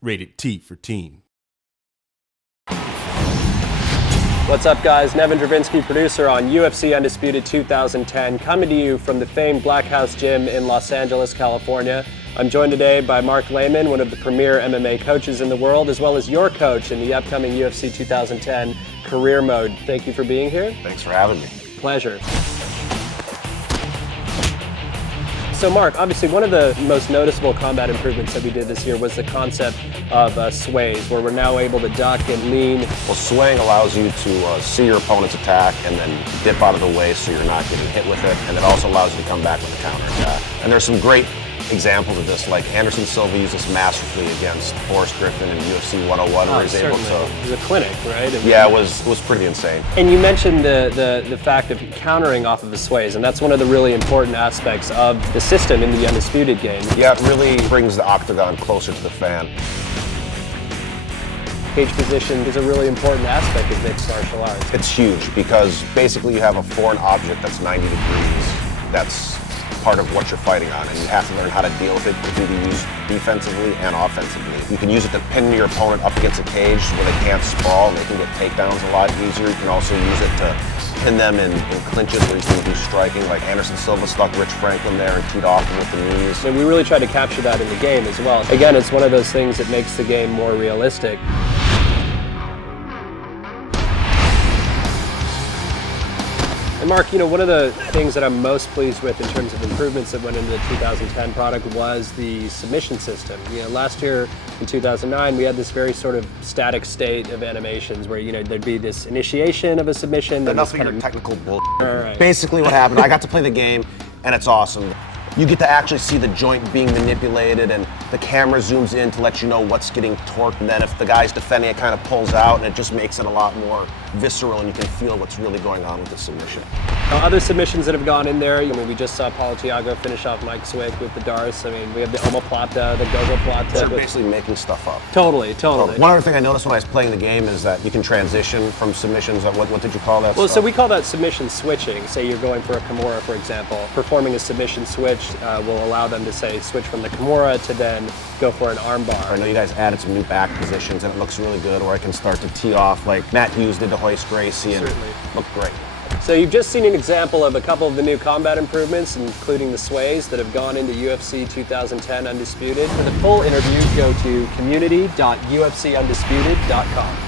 Rated T for teen. What's up, guys? Neven, Dravinski, producer on UFC Undisputed 2010, coming to you from the famed Black House Gym in Los Angeles, California. I'm joined today by Mark Layman, one of the premier MMA coaches in the world, as well as your coach in the upcoming UFC 2010 Career Mode. Thank you for being here. Thanks for having me. Pleasure. So Mark, obviously one of the most noticeable combat improvements that we did this year was the concept of sways, where we're now able to duck and lean. Well, swaying allows you to see your opponent's attack and then dip out of the way so you're not getting hit with it, and it also allows you to come back with a counter attack. And there's some great examples of this, like Anderson Silva used this masterfully against Forrest Griffin in UFC 101, where he's able to... It was a clinic, right? Yeah, it was pretty insane. And you mentioned the fact of countering off of the sways, and that's one of the really important aspects of the system in the Undisputed game. Yeah, it really brings the octagon closer to the fan. Cage position is a really important aspect of mixed martial arts. It's huge because basically you have a foreign object that's 90 degrees. That's part of what you're fighting on, and you have to learn how to deal with it. It can be used defensively and offensively. You can use it to pin your opponent up against a cage where they can't sprawl and they can get takedowns a lot easier. You can also use it to pin them in clinches where you can do striking, like Anderson Silva stuck Rich Franklin there and teed off him with the knees. And we really try to capture that in the game as well. Again, it's one of those things that makes the game more realistic. And Mark, you know, one of the things that I'm most pleased with in terms of improvements that went into the 2010 product was the submission system. You know, last year in 2009, we had this very sort of static state of animations where, you know, there'd be this initiation of a submission. Enough of your technical bull. Right. Basically what happened, I got to play the game, and it's awesome. You get to actually see the joint being manipulated, and the camera zooms in to let you know what's getting torqued, and then if the guy's defending, it kind of pulls out, and it just makes it a lot more visceral, and you can feel what's really going on with the submission. Other submissions that have gone in there, I mean, we just saw Paulo Thiago finish off Mike Swick with the Darce. I mean, we have the omoplata, the gogoplata. They're basically making stuff up. Totally. One other thing I noticed when I was playing the game is that you can transition from submissions. What did you call that? Well, so we call that submission switching. Say you're going for a Kimura, for example. Performing a submission switch will allow them to, say, switch from the Kimura to then go for an armbar. I know you guys added some new back positions, and it looks really good, or I can start to tee off like Matt Hughes did to hoist Gracie, and look great. So you've just seen an example of a couple of the new combat improvements, including the sways that have gone into UFC 2010 Undisputed. For the full interview, go to community.ufcundisputed.com.